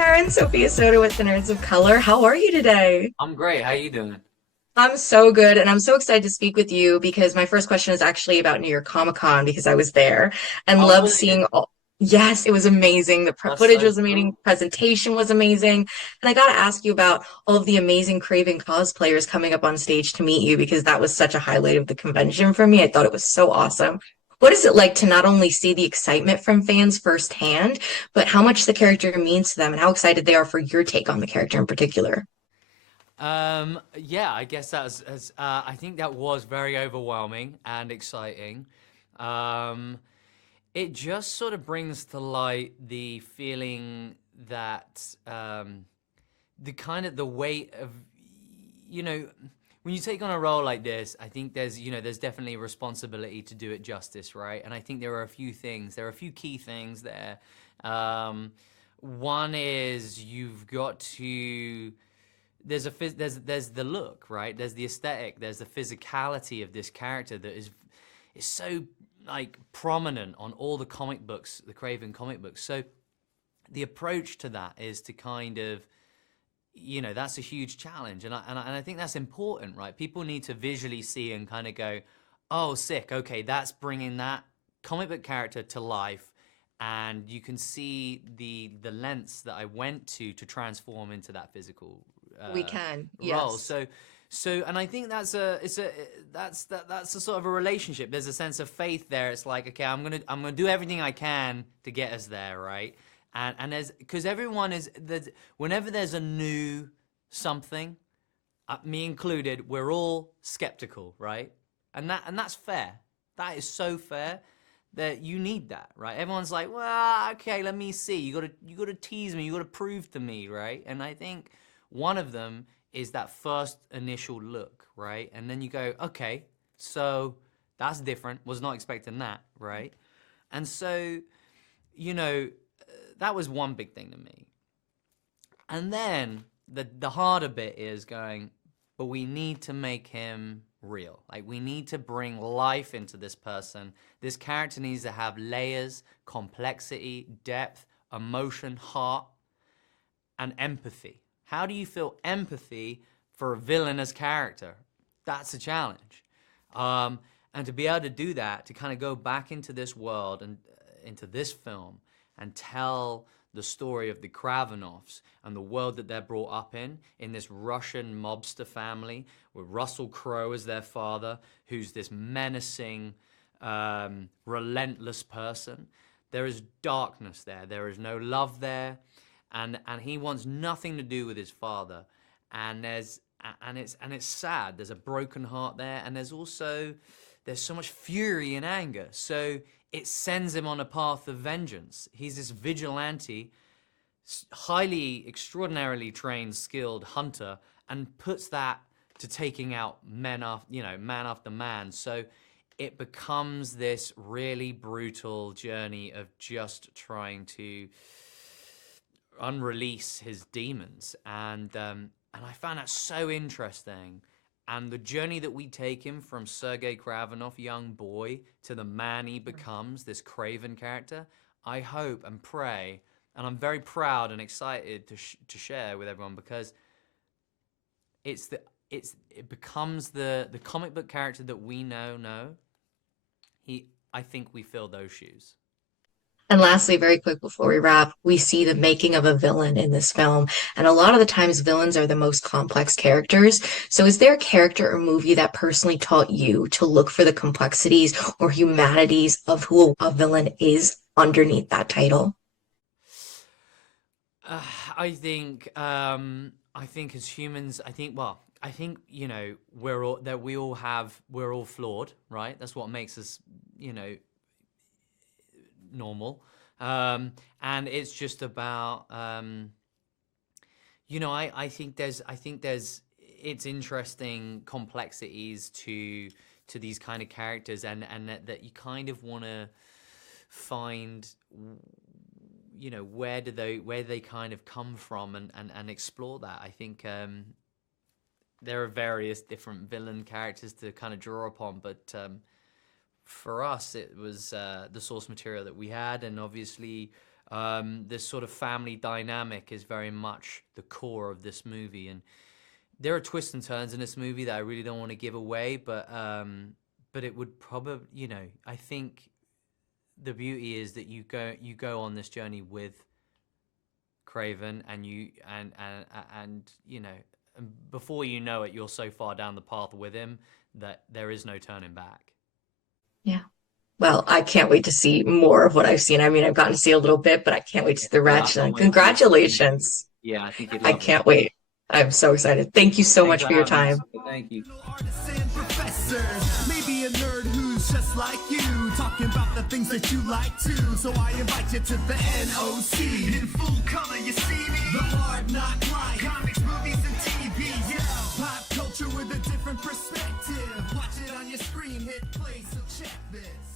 Aaron, Sophia Soda with the Nerds of Color. How are you today? I'm great. How you doing? I'm so good, and I'm so excited to speak with you because my first question is actually about New York Comic Con because I was there and Oh, loved were you? seeing all. Yes, it was amazing. The That's footage so was amazing, cool. presentation was amazing, and I got to ask you about all of the amazing Kraven cosplayers coming up on stage to meet you because that was such a highlight of the convention for me. I thought it was so awesome. What is it like to not only see the excitement from fans firsthand, but how much the character means to them and how excited they are for your take on the character in particular? Yeah, I guess I think that was very overwhelming and exciting. Um, it just sort of brings to light the feeling that the kind of the weight of, you know, when you take on a role like this, I think there's definitely a responsibility to do it justice, right? And I think there are a few key things there. Um, One is you've got to there's the look, right? There's the aesthetic, there's the physicality of this character that is so like prominent on all the comic books, the Craven comic books. So the approach to that is to kind of, that's a huge challenge, and I think that's important, right? People need to visually see and kind of go, oh, sick, okay, that's bringing that comic book character to life, and you can see the lengths that I went to transform into that physical We uh, can, role. yes. So, and I think that's a sort of a relationship. There's a sense of faith there. It's like, okay, I'm gonna do everything I can to get us there, right? And there's because whenever there's a new something, me included, we're all skeptical, right? And that's fair. That is so fair that you need that, right? Everyone's like, well, okay, let me see. You gotta tease me. You gotta prove to me, right? And I think one of them is that first initial look, right? And then you go, okay, so that's different. Was not expecting that, right? And so, you know, that was one big thing to me. And then the harder bit is going, but we need to make him real. Like we need to bring life into this person. This character needs to have layers, complexity, depth, emotion, heart, and empathy. How do you feel empathy for a villainous character? That's a challenge. Um, and to be able to do that, to kind of go back into this world and into this film and tell the story of the Kravanovs and the world that they're brought up in this Russian mobster family with Russell Crowe as their father, who's this menacing, relentless person. There is darkness there. There is no love there, and he wants nothing to do with his father. And it's sad. There's a broken heart there, and there's so much fury and anger. So it sends him on a path of vengeance. He's this vigilante, highly, extraordinarily trained, skilled hunter, and puts that to taking out man after man. So it becomes this really brutal journey of just trying to unrelease his demons, and I found that so interesting. And the journey that we take him from Sergei Kravenov, young boy, to the man he becomes, this Craven character, I hope and pray, and I'm very proud and excited to share with everyone because it becomes the comic book character that we know. I think we fill those shoes. And lastly, very quick before we wrap, we see the making of a villain in this film. And a lot of the times, villains are the most complex characters. So, is there a character or movie that personally taught you to look for the complexities or humanities of who a villain is underneath that title? Uh, I think as humans, I think we're all flawed, right? That's what makes us, you know, normal. And it's just about, I think there's, it's interesting complexities to these kind of characters, and that you kind of want to find, where they kind of come from, and explore that. I think there are various different villain characters to kind of draw upon, but for us, it was the source material that we had, and obviously this sort of family dynamic is very much the core of this movie. And there are twists and turns in this movie that I really don't want to give away, but it would probably, you know, I think the beauty is that you go on this journey with Kraven, and you know, and before you know it, you're so far down the path with him that there is no turning back. Yeah. Well, I can't wait to see more of what I've seen. I mean, I've gotten to see a little bit, but I can't wait to see the Well, I Ratchet. can't And wait to see. congratulations. Yeah, I think you'd I love it. can't wait. I'm so excited. Thank you so Thanks much for for your having us. time. Thank you. Artists and professors, maybe a nerd who's just like you, talking about the things that you like too. So I invite you to the NOC. In full color, you see me. The hard knock life, comics, movies, and TV. Yeah, pop culture with a different perspective. Watch it on your screen, hit play, so check this.